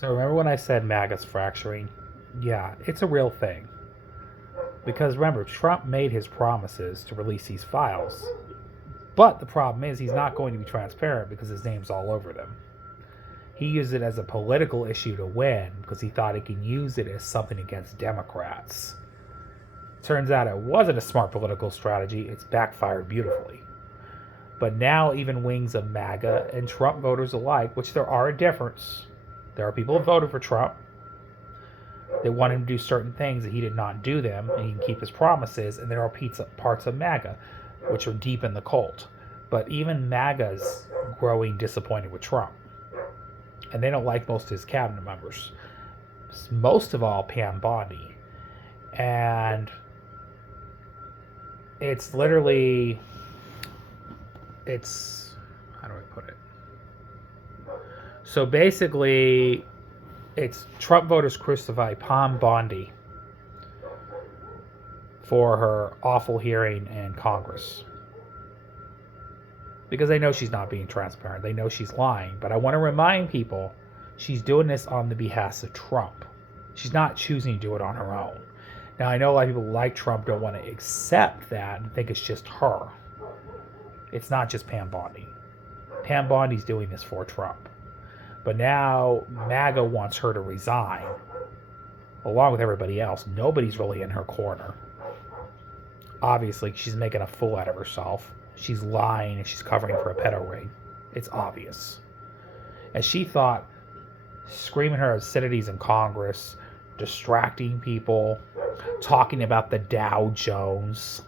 So remember when I said MAGA's fracturing? Yeah, it's a real thing. Because remember, Trump made his promises to release these files. But the problem is he's not going to be transparent because his name's all over them. He used it as a political issue to win because he thought he could use it as something against Democrats. Turns out it wasn't a smart political strategy, it's backfired beautifully. But now even wings of MAGA and Trump voters alike, which there are a difference. There are people who voted for Trump. They want him to do certain things and he did not do them, and he can keep his promises. And there are parts of MAGA which are deep in the cult. But even MAGA's growing disappointed with Trump. And they don't like most of his cabinet members. Most of all, Pam Bondi. And it's literally, how do I put it? So basically, it's Trump voters crucify Pam Bondi for her awful hearing in Congress. Because they know she's not being transparent. They know she's lying. But I want to remind people she's doing this on the behest of Trump. She's not choosing to do it on her own. Now, I know a lot of people like Trump don't want to accept that and think it's just her. It's not just Pam Bondi. Pam Bondi's doing this for Trump. But now MAGA wants her to resign, along with everybody else. Nobody's really in her corner. Obviously, she's making a fool out of herself. She's lying and she's covering for a pedo ring. It's obvious. And she thought screaming her obscenities in Congress, distracting people, talking about the Dow Jones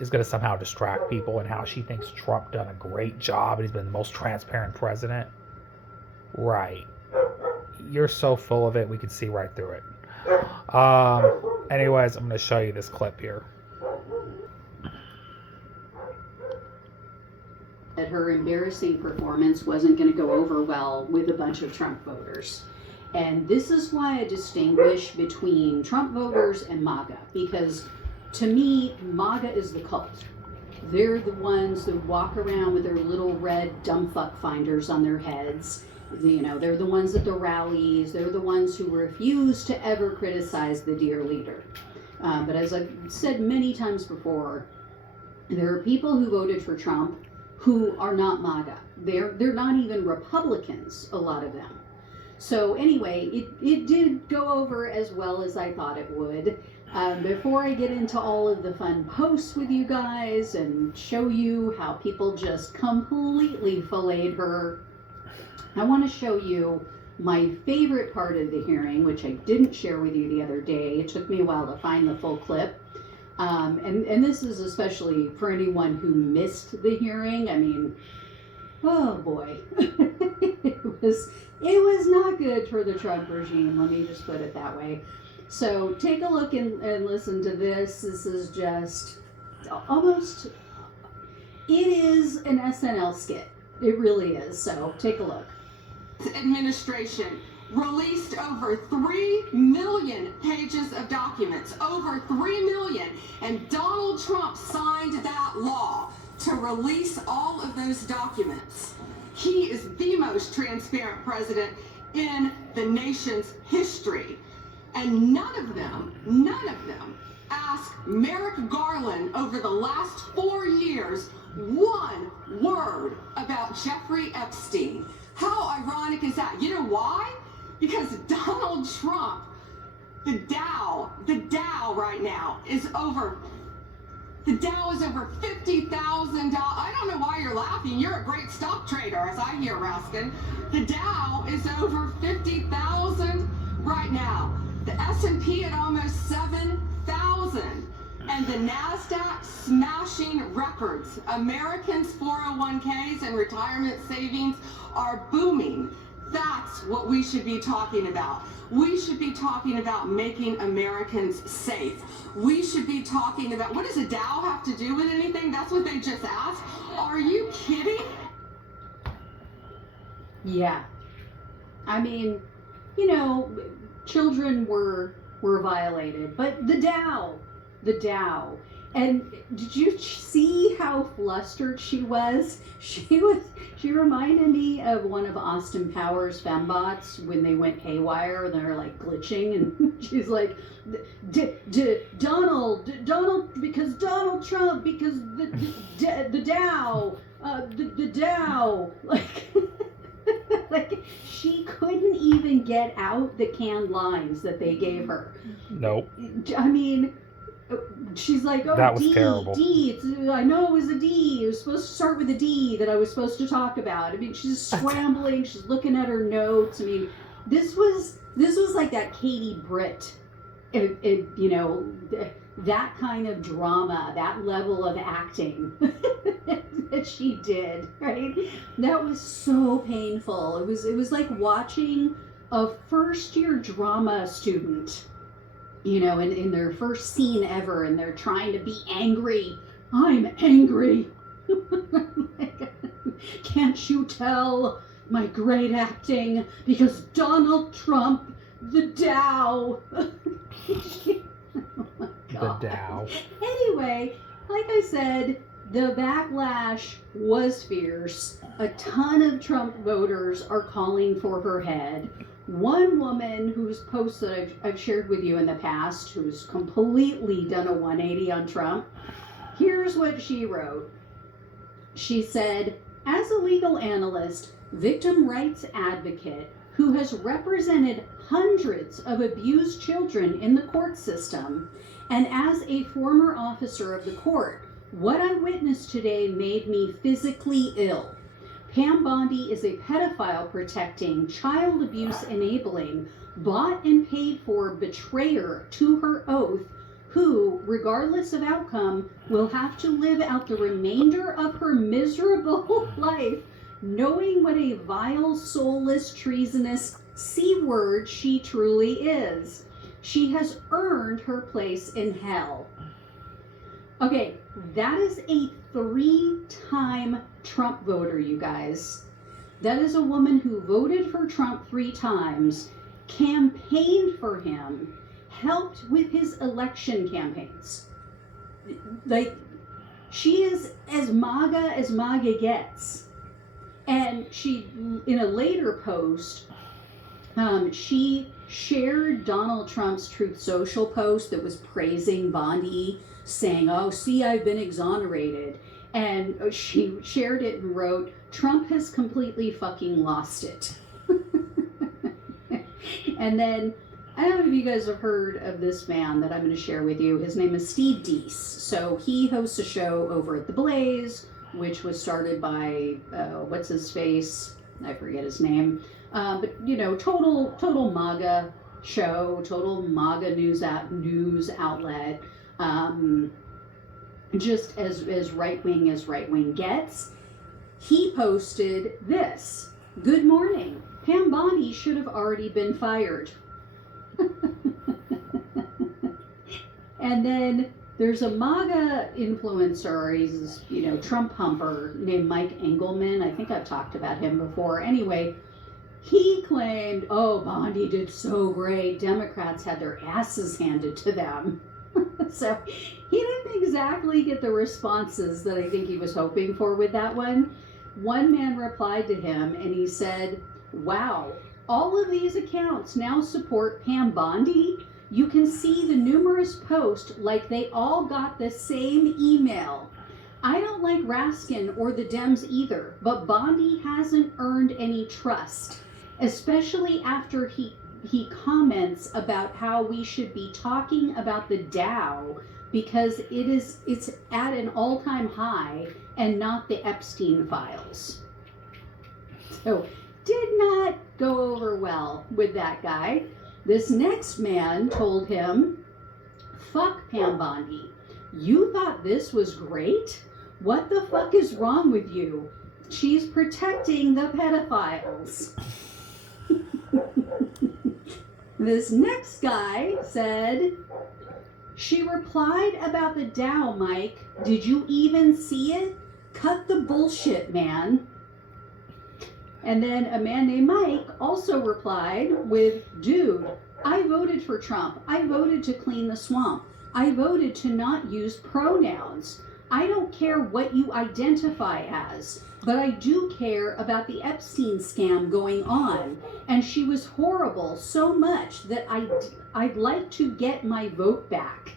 is going to somehow distract people, and how she thinks Trump done a great job and he's been the most transparent president. Right. You're so full of it, we can see right through it. Anyways, I'm going to show you this clip here. That her embarrassing performance wasn't going to go over well with a bunch of Trump voters. And this is why I distinguish between Trump voters and MAGA, because to me, MAGA is the cult. They're the ones that walk around with their little red dumb fuck finders on their heads. You know, they're the ones at the rallies. They're the ones who refuse to ever criticize the dear leader. But as I've said many times before, there are people who voted for Trump who are not MAGA. They're not even Republicans, a lot of them. So anyway, it did go over as well as I thought it would. Before I get into all of the fun posts with you guys and show you how people just completely filleted her, I want to show you my favorite part of the hearing, which I didn't share with you the other day. It took me a while to find the full clip. And this is especially for anyone who missed the hearing. I mean, oh boy, it was not good for the Trump regime. Let me just put it that way. So take a look and listen to this. This is just almost, it is an SNL skit. It really is. So take a look. Administration released over 3 million pages of documents, over 3 million, and Donald Trump signed that law to release all of those documents. He is the most transparent president in the nation's history. And none of them asked Merrick Garland over the last 4 years one word about Jeffrey Epstein. How ironic is that? You know why? Because Donald Trump, the Dow right now is over, the Dow is over $50,000. I don't know why you're laughing. You're a great stock trader, as I hear, Raskin. The Dow is over 50,000 right now. The S&P at almost 7,000. And the NASDAQ smashing records. Americans' 401ks and retirement savings are booming. That's what we should be talking about. We should be talking about making Americans safe. We should be talking about, what does a Dow have to do with anything? That's what they just asked. Are you kidding? Yeah. I mean, you know, children were violated, but the Dow, And did you see how flustered she was? She reminded me of one of Austin Powers' fembots when they went haywire and they're like glitching, and she's like, Donald, because Donald Trump, because the Dow, the Dow, like, like she couldn't even get out the canned lines that they gave her. Nope. I mean, she's like, oh, That was D, terrible. D. I know it was a D. It was supposed to start with a D that I was supposed to talk about. I mean, she's scrambling. She's looking at her notes. I mean, this was like that Katie Britt, that kind of drama, that level of acting that she did, right? That was so painful. It was like watching a first-year drama student, in their first scene ever, and they're trying to be angry. I'm angry. Can't you tell my great acting? Because Donald Trump, the Dow. Oh my God. The Dow. Anyway, like I said, the backlash was fierce. A ton of Trump voters are calling for her head. One woman whose posts that I've shared with you in the past, who's completely done a 180 on Trump, here's what she wrote. She said, as a legal analyst, victim rights advocate who has represented hundreds of abused children in the court system, and as a former officer of the court, what I witnessed today made me physically ill. Pam Bondi is a pedophile protecting, child abuse enabling, bought and paid for betrayer to her oath, who, regardless of outcome, will have to live out the remainder of her miserable life knowing what a vile, soulless, treasonous C-word she truly is. She has earned her place in hell. Okay, that is a 3-time Trump voter, you guys. That is a woman who voted for Trump 3 times, campaigned for him, helped with his election campaigns. Like, she is as MAGA gets. And she, in a later post, she shared Donald Trump's Truth Social post that was praising Bondi, saying, oh, see, I've been exonerated. And she shared it and wrote, Trump has completely fucking lost it. And then, I don't know if you guys have heard of this man that I'm going to share with you. His name is Steve Deese. So he hosts a show over at The Blaze, which was started by, what's his face? I forget his name. But, total MAGA show, total MAGA news outlet. Just as right-wing gets. He posted this. Good morning. Pam Bondi should have already been fired. And then there's a MAGA influencer, he's, Trump humper, named Mike Engelman. I think I've talked about him before. Anyway, he claimed, oh, Bondi did so great. Democrats had their asses handed to them. So he didn't exactly get the responses that I think he was hoping for with that one. One man replied to him and he said, wow, all of these accounts now support Pam Bondi. You can see the numerous posts like they all got the same email. I don't like Raskin or the Dems either, but Bondi hasn't earned any trust, especially after he comments about how we should be talking about the Dow because it's at an all-time high and not the Epstein files. So did not go over well with that guy. This next man told him, fuck Pam Bondi. You thought this was great? What the fuck is wrong with you? She's protecting the pedophiles. This next guy said, she replied about the Dow, Mike. Did you even see it? Cut the bullshit, man. And then a man named Mike also replied with, dude, I voted for Trump. I voted to clean the swamp. I voted to not use pronouns. I don't care what you identify as, but I do care about the Epstein scam going on. And she was horrible so much that I'd like to get my vote back.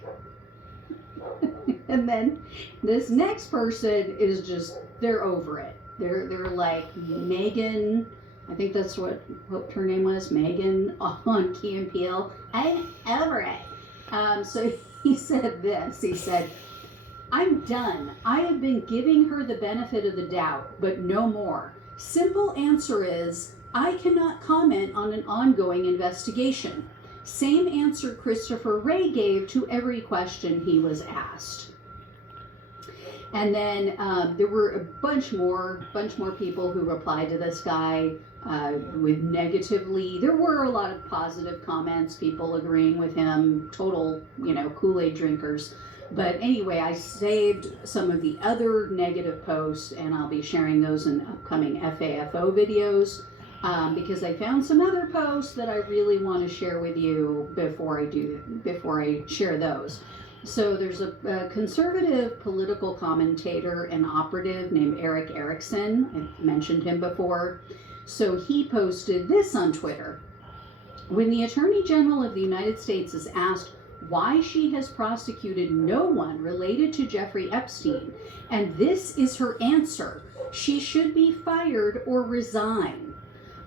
And then this next person is just, they're over it. They're like Megan, I think that's what her name was, Megan on Key and Peele. I'm over it. So he said this, he said, I'm done. I have been giving her the benefit of the doubt, but no more. Simple answer is, I cannot comment on an ongoing investigation. Same answer Christopher Wray gave to every question he was asked. And then there were a bunch more people who replied to this guy with negatively. There were a lot of positive comments, people agreeing with him, total, Kool-Aid drinkers. But anyway, I saved some of the other negative posts, and I'll be sharing those in upcoming FAFO videos because I found some other posts that I really want to share with you before I share those. So there's a conservative political commentator and operative named Eric Erickson. I've mentioned him before. So he posted this on Twitter. When the Attorney General of the United States is asked why she has prosecuted no one related to Jeffrey Epstein, and this is her answer, she should be fired or resign.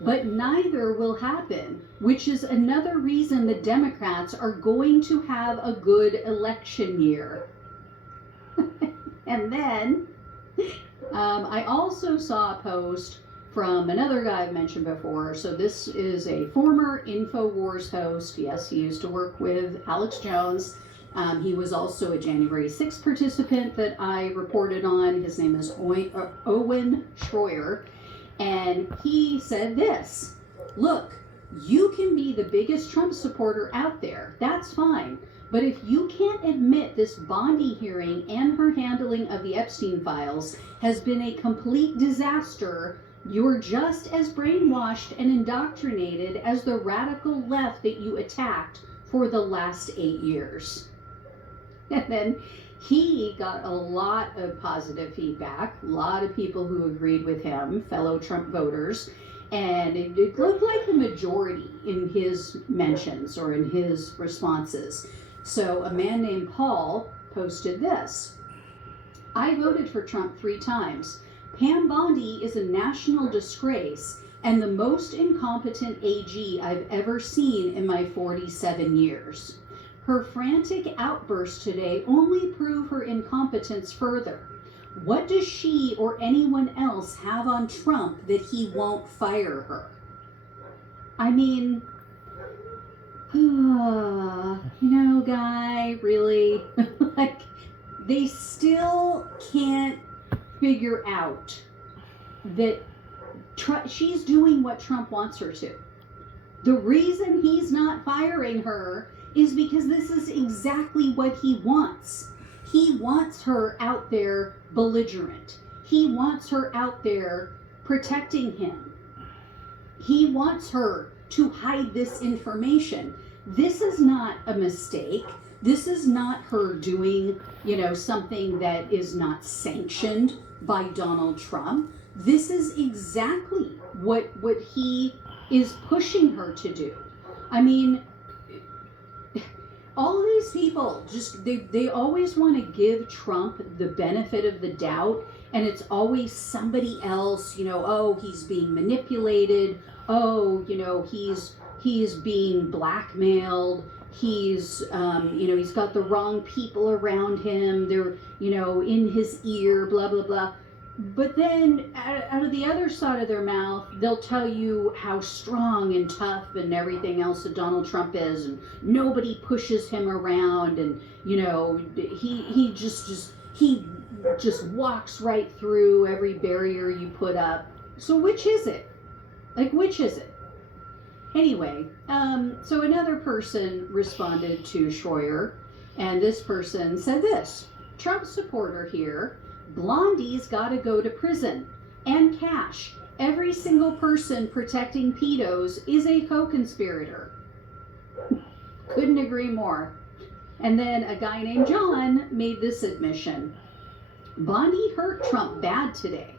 But neither will happen, which is another reason the Democrats are going to have a good election year. And then I also saw a post from another guy I've mentioned before. So this is a former InfoWars host. Yes, he used to work with Alex Jones. He was also a January 6th participant that I reported on. His name is Owen Schroyer. And he said this, look, you can be the biggest Trump supporter out there. That's fine. But if you can't admit this Bondi hearing and her handling of the Epstein files has been a complete disaster, you're just as brainwashed and indoctrinated as the radical left that you attacked for the last 8 years. And then he got a lot of positive feedback, a lot of people who agreed with him, fellow Trump voters, and it looked like the majority in his mentions or in his responses. So a man named Paul posted this. I voted for Trump 3 times. Pam Bondi is a national disgrace and the most incompetent AG I've ever seen in my 47 years. Her frantic outbursts today only prove her incompetence further. What does she or anyone else have on Trump that he won't fire her? I mean, guy, really? Like, they still can't figure out that she's doing what Trump wants her to. The reason he's not firing her is because this is exactly what he wants. He wants her out there belligerent. He wants her out there protecting him. He wants her to hide this information. This is not a mistake. This is not her doing, something that is not sanctioned by Donald Trump. This is exactly what he is pushing her to do. I mean, all of these people they always want to give Trump the benefit of the doubt, and it's always somebody else, he's being manipulated, he's being blackmailed, he's he's got the wrong people around him, they're in his ear, blah blah blah. But then out of the other side of their mouth, they'll tell you how strong and tough and everything else that Donald Trump is, and nobody pushes him around, and he just walks right through every barrier you put up. So which is it? Which is it? Anyway, so another person responded to Schroyer, and this person said this: Trump supporter here. Blondie's got to go to prison. And cash. Every single person protecting pedos is a co-conspirator. Couldn't agree more. And then a guy named John made this admission. Bondi hurt Trump bad today.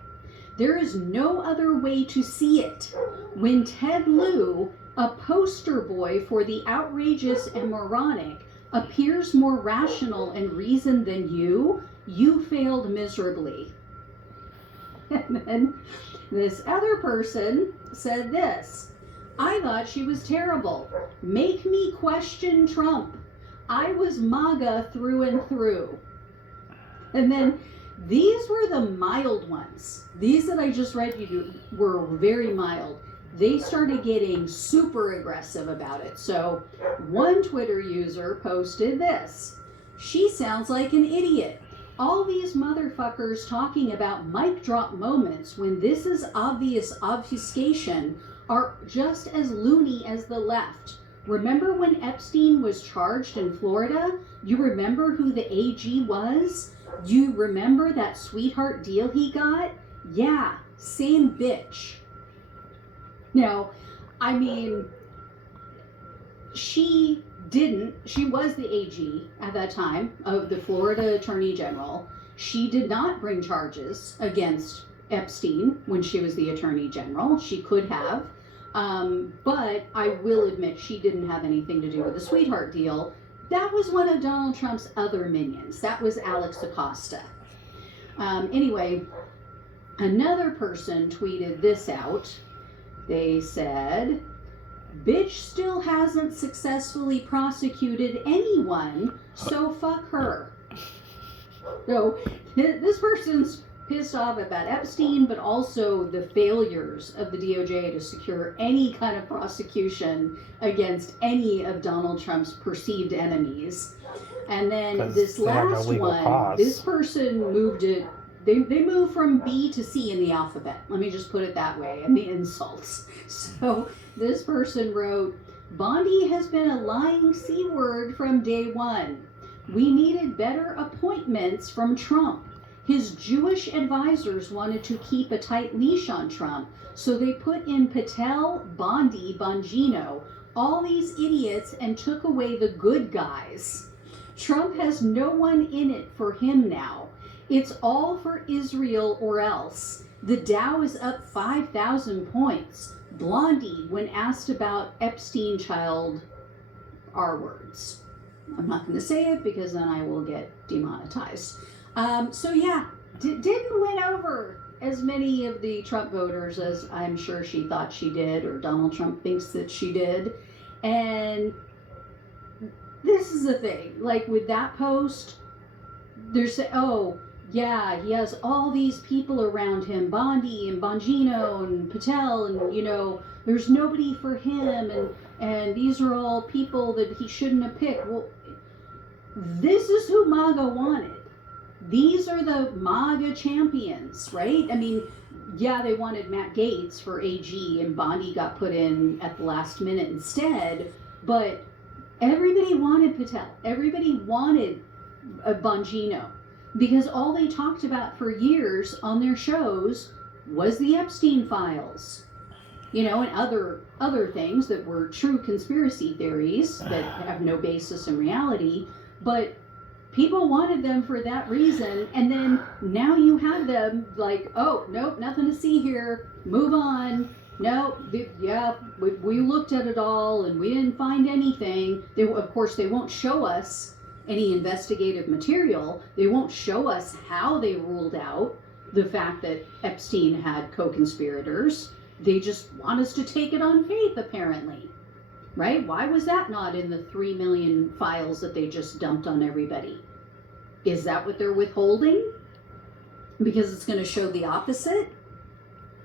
There is no other way to see it. When Ted Lieu, a poster boy for the outrageous and moronic, appears more rational and reasoned than you failed miserably. And then this other person said this. I thought she was terrible. Make me question Trump. I was MAGA through and through. And then these were the mild ones. These that I just read you were very mild. They started getting super aggressive about it. So one Twitter user posted this. She sounds like an idiot. All these motherfuckers talking about mic drop moments when this is obvious obfuscation are just as loony as the left. Remember when Epstein was charged in Florida? You remember who the AG was? You remember that sweetheart deal he got? Yeah, same bitch. Now, I mean, she was the AG at that time of the Florida Attorney General. She did not bring charges against Epstein when she was the Attorney General. She could have. But I will admit she didn't have anything to do with the sweetheart deal. That was one of Donald Trump's other minions. That was Alex Acosta. Anyway, another person tweeted this out. They said, bitch still hasn't successfully prosecuted anyone, so fuck her. So this person's pissed off about Epstein, but also the failures of the DOJ to secure any kind of prosecution against any of Donald Trump's perceived enemies. And then this last one, this person moved it, they moved from B to C in the alphabet. Let me just put it that way, and the insults. So this person wrote, Bondi has been a lying C word from day one. We needed better appointments from Trump. His Jewish advisors wanted to keep a tight leash on Trump, so they put in Patel, Bondi, Bongino, all these idiots, and took away the good guys. Trump has no one in it for him now. It's all for Israel or else. The Dow is up 5,000 points. Blondie, when asked about Epstein child R words. I'm not going to say it because then I will get demonetized. So yeah, didn't win over as many of the Trump voters as I'm sure she thought she did, or Donald Trump thinks that she did. And this is the thing, like with that post, they're saying, oh, yeah, he has all these people around him, Bondi and Bongino and Patel, and, you know, there's nobody for him, and these are all people that he shouldn't have picked. Well, this is who MAGA wanted. These are the MAGA champions, right? I mean, yeah, they wanted Matt Gaetz for AG, and Bondi got put in at the last minute instead, but everybody wanted Patel. Everybody wanted Bongino, because all they talked about for years on their shows was the Epstein files, you know, and other things that were true conspiracy theories that have no basis in reality, but people wanted them for that reason. And then now you have them like, oh, nope, nothing to see here, move on. No, we looked at it all and we didn't find anything. Of course, they won't show us any investigative material. They won't show us how they ruled out the fact that Epstein had co-conspirators. They just want us to take it on faith, apparently. Right? Why was that not in the 3 million files that they just dumped on everybody? Is that what they're withholding? Because it's going to show the opposite?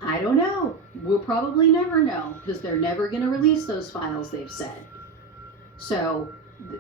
I don't know. We'll probably never know, because they're never going to release those files, they've said. So,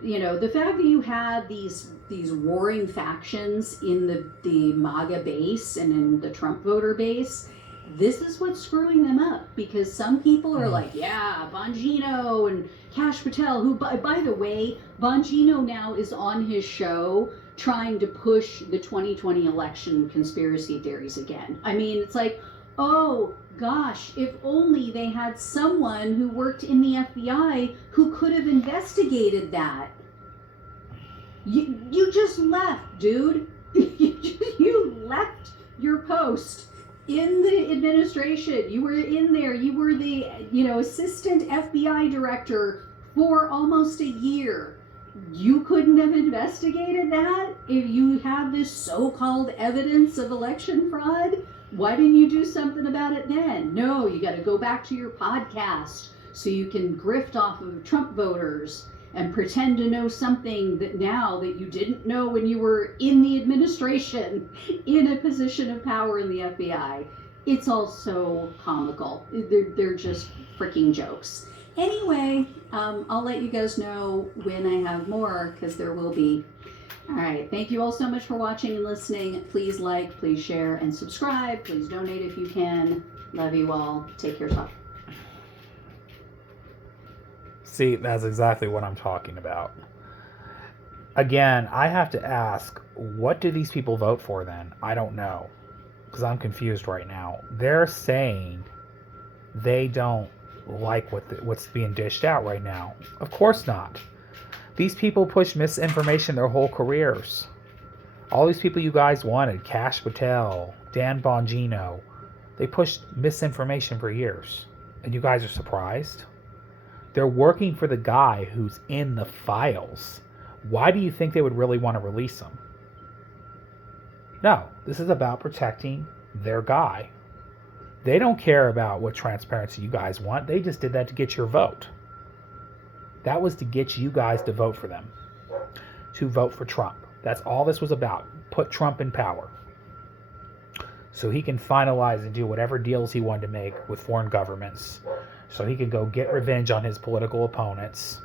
you know, the fact that you have these warring factions in the MAGA base and in the Trump voter base, this is what's screwing them up, because some people are like, yeah, Bongino and Kash Patel, who, by the way, Bongino now is on his show trying to push the 2020 election conspiracy theories again. I mean, it's like, oh gosh, if only they had someone who worked in the FBI who could have investigated that. You just left, dude. You left your post in the administration. You were in there. You were the, assistant FBI director for almost a year. You couldn't have investigated that if you have this so-called evidence of election fraud? Why didn't you do something about it then? No, you got to go back to your podcast so you can grift off of Trump voters and pretend to know something that now that you didn't know when you were in the administration, in a position of power in the FBI. It's all so comical. They're just freaking jokes. Anyway, I'll let you guys know when I have more, because there will be. All right, thank you all so much for watching and listening. Please like, please share, and subscribe. Please donate if you can. Love you all. Take care, talk. See, that's exactly what I'm talking about. Again, I have to ask, what do these people vote for then? I don't know, because I'm confused right now. They're saying they don't like what's being dished out right now. Of course not. These people push misinformation their whole careers. All these people you guys wanted, Kash Patel, Dan Bongino, they pushed misinformation for years. And you guys are surprised? They're working for the guy who's in the files. Why do you think they would really want to release him? No, this is about protecting their guy. They don't care about what transparency you guys want. They just did that to get your vote. That was to get you guys to vote for them. To vote for Trump. That's all this was about. Put Trump in power. So he can finalize and do whatever deals he wanted to make with foreign governments. So he could go get revenge on his political opponents.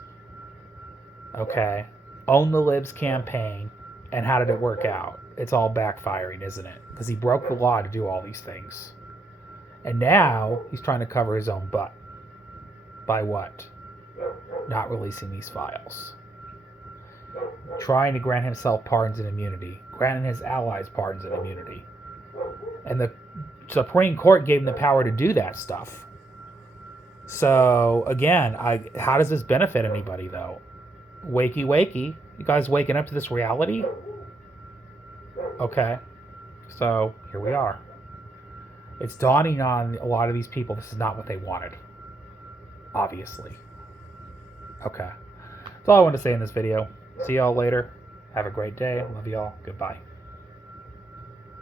Okay. Own the Libs campaign. And how did it work out? It's all backfiring, isn't it? Because he broke the law to do all these things. And now he's trying to cover his own butt. By what? Not releasing these files. Trying to grant himself pardons and immunity. Granting his allies pardons and immunity. And the Supreme Court gave him the power to do that stuff. So, again, how does this benefit anybody, though? Wakey, wakey. You guys waking up to this reality? Okay. So, here we are. It's dawning on a lot of these people this is not what they wanted. Obviously. Okay. That's all I want to say in this video. See y'all later. Have a great day. Love y'all. Goodbye.